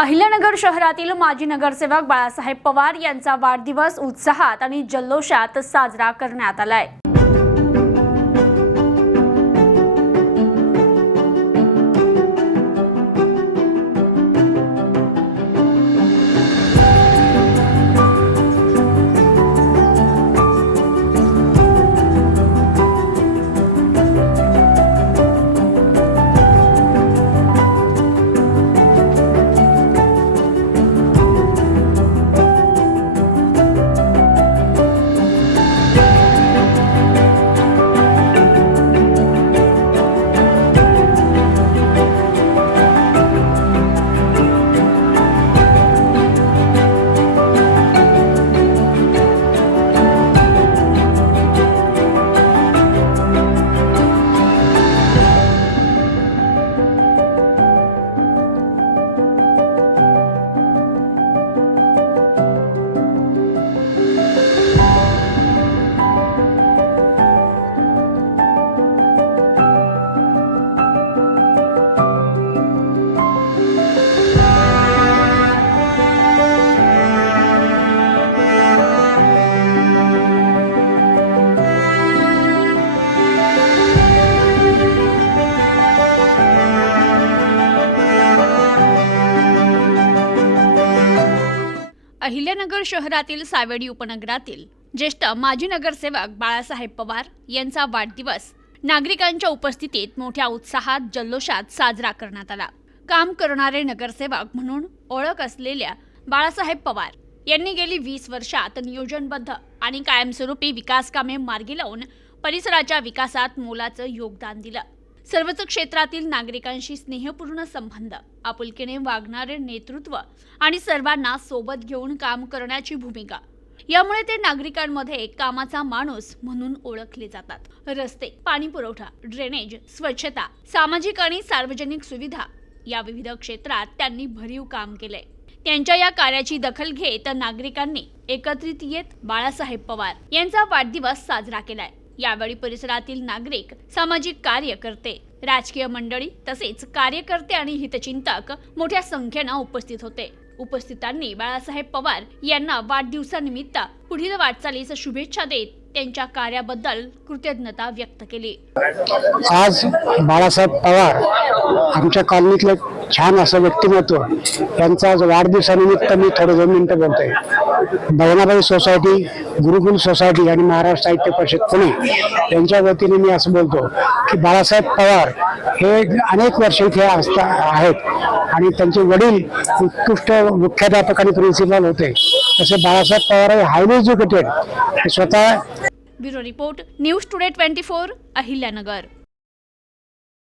अहिल्यानगर शहरातील माजी नगरसेवक बाळासाहेब पवार यांचा वाढदिवस उत्साहात आणि जल्लोषात साजरा करण्यात आलाय। अहिल्यानगर शहरातील सावेडी उपनगरातील ज्येष्ठ माजी नगरसेवक बाळासाहेब पवार यांचा वाढदिवस नागरिकांच्या उपस्थितीत मोठ्या उत्साहात जल्लोषात साजरा करण्यात आला। काम करणारे नगरसेवक म्हणून ओळख असलेल्या बाळासाहेब पवार यांनी गेली 20 वर्षात नियोजनबद्ध आणि कायमस्वरूपी विकास कामे मार्गी लावून परिसराच्या विकासात मोलाचं योगदान दिलं। सर्वच क्षेत्रातील नागरिकांशी स्नेहपूर्ण संबंध, आपुलकीने वागणारे नेतृत्व आणि सर्वांना सोबत घेऊन काम करण्याची भूमिका यामुळे ते नागरिकांमध्ये कामाचा माणूस म्हणून ओळखले जातात। रस्ते, पाणी पुरवठा, ड्रेनेज, स्वच्छता, सामाजिक आणि सार्वजनिक सुविधा या विविध क्षेत्रात त्यांनी भरीव काम केले। त्यांच्या या कार्याची दखल घेत नागरिकांनी एकत्रित येत बाळासाहेब पवार यांचा वाढदिवस साजरा केलाय। यावेळी परिसरातील नागरिक, सामाजिक कार्यकर्ते, राजकीय मंडळी तसेच कार्यकर्ते आणि हितचिंतक मोठ्या संख्येने उपस्थित होते। उपस्थितांनी बाळासाहेब पवार यांना वाढदिवसानिमित्त पुढील वाटचालीस शुभेच्छा देत त्यांच्या कार्याबद्दल कृतज्ञता व्यक्त केली। आज बाळासाहेब पवार आमच्या कॉलनीतले छान असं व्यक्तिमत्व यांचा वाढदिवसानिमित्त मी थोडे 2 मिनिटं बोलतोय। बहिणाबाई सोसायटी, गुरुकुल सोसायटी आणि महाराष्ट्र साहित्य परिषद पुणे यांच्या वतीने मी असं बोलतो की बाळासाहेब पवार हे अनेक वर्ष इथे आहेत आणि त्यांचे वडील उत्कृष्ट मुख्याध्यापक आणि प्रिन्सिपल होते। तसे बाळासाहेब पवार हे हायली एज्युकेटेड, स्वतः। Bureau report, news today 24, Ahilyanagar.